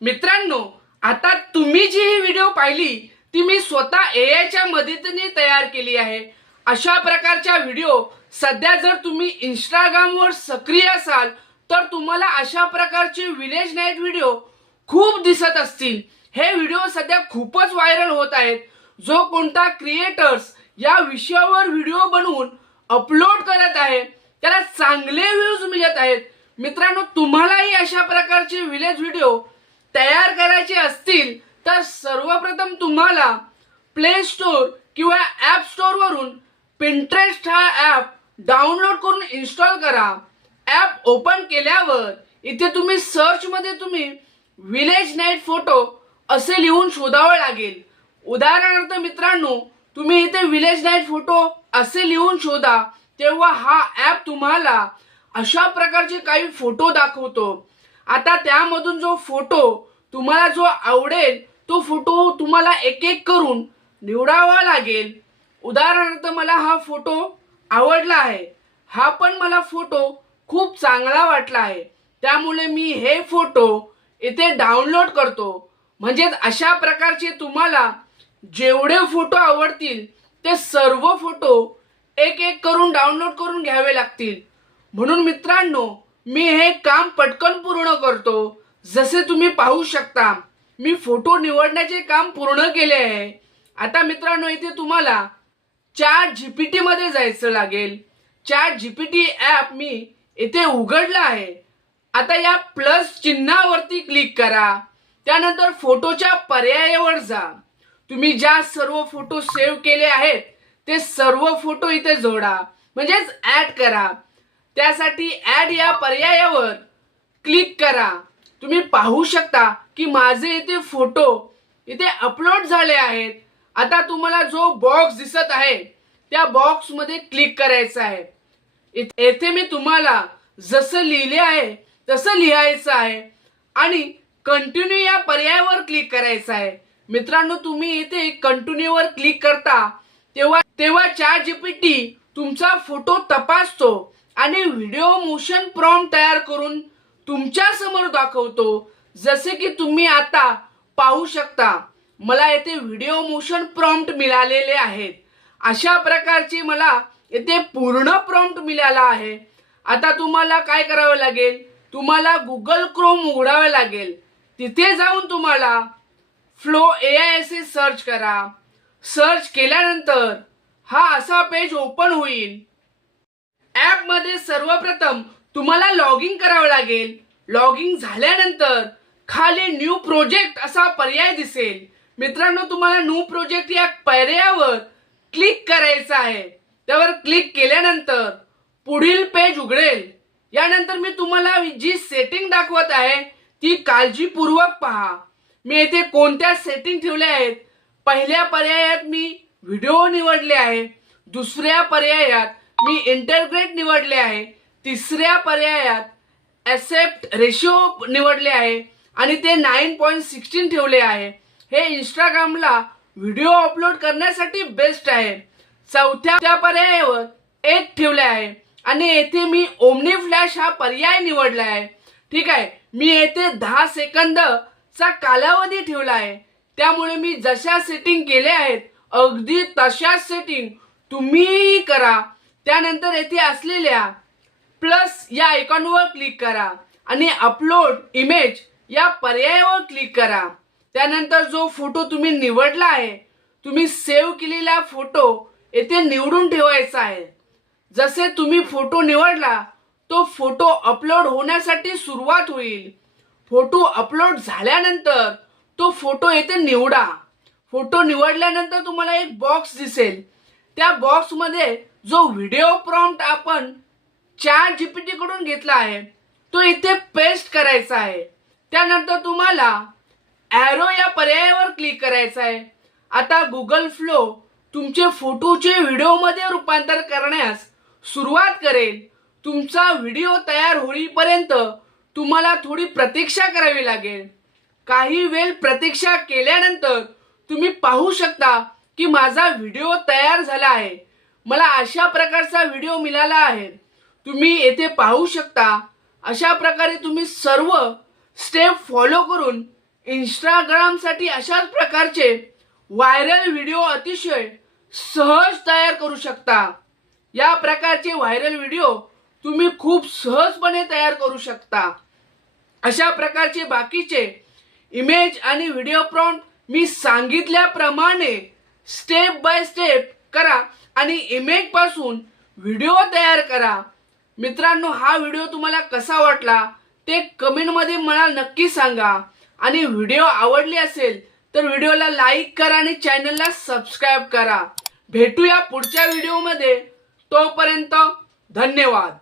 मित्रांनो, आता तुम्ही जी ही व्हिडिओ पाहिली ती मी स्वतः एआयच्या मदतीने तयार केली आहे। अशा प्रकारच्या व्हिडिओ सध्या जर तुम्ही इंस्टाग्रामवर सक्रिय असाल तर तुम्हाला अशा प्रकारचे विलेज नाईट व्हिडिओ खूप दिसत असतील। हे व्हिडिओ सध्या खूपच व्हायरल होत आहेत। जो कोणता क्रिएटर्स या विषयावर व्हिडिओ बनवून अपलोड करत आहे त्याला चांगले व्ह्यूज मिळत आहेत। मित्रांनो, तुम्हालाही अशा प्रकारचे विलेज व्हिडिओ तयार करायचे असतील तर सर्वप्रथम तुम्हाला प्ले स्टोर किंवा ॲप स्टोर वरून पिंटरेस्ट हा ॲप डाउनलोड करून इन्स्टॉल करा। ॲप ओपन केल्यावर इथे तुम्ही सर्च मध्ये तुम्ही विलेज नाईट फोटो असे लिहून शोधावे लागेल। उदाहरणार्थ मित्रांनो, तुम्ही इथे विलेज नाईट फोटो असे लिहून शोधा तेव्हा हा ॲप तुम्हाला अशा प्रकारचे काही फोटो दाखवतो। आता त्यामधून जो फोटो तुम्हाला जो आवडेल तो फोटो तुम्हाला एक एक करून निवडावा लागेल। उदाहरणार्थ मला हा फोटो आवडला आहे, हा पण मला फोटो खूप चांगला वाटला आहे, त्यामुळे मी हे फोटो इथे डाउनलोड करतो। म्हणजे अशा प्रकारचे तुम्हाला जेवढे फोटो आवडतील ते सर्व फोटो एक एक करून डाउनलोड करून घ्यावे लागतील। म्हणून मित्रांनो, मी हे काम पटकन पूर्ण करतो। जसे तुम्ही पाहू शकता मी फोटो निवडण्याचे काम पूर्ण केले आहे। आता मित्रांनो, इथे तुम्हाला चॅट जीपीटी मध्ये जायचं लागेल। चॅट जीपीटी ॲप मी इथे उघडला आहे। आता या प्लस चिन्हावरती क्लिक करा, त्यानंतर फोटोच्या पर्यायावर जा। तुम्ही ज्या सर्व फोटो सेव्ह केले आहेत ते सर्व फोटो इथे जोडा, म्हणजेच ऍड करा। त्यासाठी ऍड या पर्यायावर क्लिक करा। तुम्ही पाहू शकता की माझे इथे फोटो इथे अपलोड झाले आहेत। आता तुम्हाला जो बॉक्स दिसत आहे त्या बॉक्स मध्ये क्लिक करायचं आहे। येथे मी तुम्हाला जसं लिहिले आहे तसं लिहायचं आहे आणि कंटिन्यू या पर्यायावर क्लिक करायचं आहे। मित्रांनो, तुम्ही इथे कंटिन्यू वर क्लिक करता तेव्हा चॅट जीपीटी तुमचा फोटो तपासतो आणि व्हिडिओ मोशन प्रॉम्प्ट तयार करून तुमच्या समोर दाखवतो। जसे की तुम्ही आता पाहू शकता मला येथे व्हिडिओ मोशन प्रॉम्प्ट मिळालेले आहेत। अशा प्रकारचे मला येथे पूर्ण प्रॉम्प्ट मिळाला आहे। आता तुम्हाला काय करावं लागेल, तुम्हाला गुगल क्रोम उघडावे लागेल। तिथे जाऊन तुम्हाला फ्लो एआय असे सर्च करा। सर्च केल्यानंतर हा असा पेज ओपन होईल। ॲप मध्ये सर्वप्रथम तुम्हाला लॉग इन करावं लागेल। लॉग इन झाल्यानंतर खाली न्यू प्रोजेक्ट असा पर्याय दिसेल। मित्रांनो, तुम्हाला न्यू प्रोजेक्ट या पर्यायावर क्लिक करायचं आहे। त्यावर क्लिक केल्यानंतर पुढील पेज उघडेल। यानंतर मी तुम्हाला जी सेटिंग दाखवत आहे ती काळजीपूर्वक पहा। मी येथे कोणत्या सेटिंग ठेवल्या आहेत। पहिल्या पर्यायात मी व्हिडिओ निवडले आहे, दुसऱ्या पर्यायात मी इंटरग्रेट निवडले आहे, तिसऱ्या पर्यायात ॲसेप्ट रेशो निवडले आहे आणि ते 9.16 ठेवले आहे। हे इंस्टाग्रामला व्हिडिओ अपलोड करण्यासाठी बेस्ट आहे। चौथ्या पर्यायावर 1 ठेवले आहे आणि येथे मी ओमनी फ्लॅश हा पर्याय निवडला आहे। ठीक आहे, मी येथे 10 सेकंदचा कालावधी ठेवला आहे। त्यामुळे मी जशा सेटिंग केल्या आहेत अगदी तशाच सेटिंग तुम्ही करा। त्यानंतर येथे असलेल्या प्लस या आयकॉनवर क्लिक करा आणि अपलोड इमेज या पर्यायावर क्लिक करा। त्यानंतर जो फोटो तुम्ही निवडला आहे, तुम्ही सेव्ह केलेला फोटो येथे निवडून ठेवायचा आहे। जसे तुम्ही फोटो निवडला तो फोटो अपलोड होण्यासाठी सुरुवात होईल। फोटो अपलोड झाल्यानंतर तो फोटो येथे निवडा। फोटो निवडल्यानंतर तुम्हाला एक बॉक्स दिसेल। त्या बॉक्स मध्ये जो व्हिडिओ प्रॉम्प्ट आपण चॅट जीपीटी कडून घेतला आहे तो इथे पेस्ट करायचा आहे। त्यानंतर तुम्हाला ॲरो या पर्यायावर क्लिक करायचा आहे। आता गुगल फ्लो तुमचे फोटोचे व्हिडिओमध्ये रूपांतर करण्यास सुरुवात करेल। तुमचा व्हिडिओ तयार होईपर्यंत तुम्हाला थोडी प्रतीक्षा करावी लागेल। काही वेळ प्रतीक्षा केल्यानंतर तुम्ही पाहू शकता की माझा व्हिडिओ तयार झाला आहे। मला अशा प्रकारचा व्हिडिओ मिळाला आहे। तुम्ही येथे पाहू शकता अशा प्रकारे तुम्ही सर्व स्टेप फॉलो करून इंस्टाग्रामसाठी अशाच प्रकारचे व्हायरल व्हिडिओ अतिशय सहज तयार करू शकता। या प्रकारचे व्हायरल व्हिडिओ तुम्ही खूप सहजपणे तयार करू शकता। अशा प्रकारचे बाकीचे इमेज आणि व्हिडिओ प्रॉम्प्ट मी सांगितल्याप्रमाणे स्टेप बाय स्टेप करा आणि इमेज पासून व्हिडिओ तयार करा। मित्रांनो, हा व्हिडिओ तुम्हाला कसा वाटला ते कमेंट मध्ये मला नक्की सांगा आणि व्हिडिओ आवडली असेल तर व्हिडिओला लाईक करा आणि चॅनलला सबस्क्राइब करा। भेटूया पुढच्या व्हिडिओमध्ये, तोपर्यंत धन्यवाद।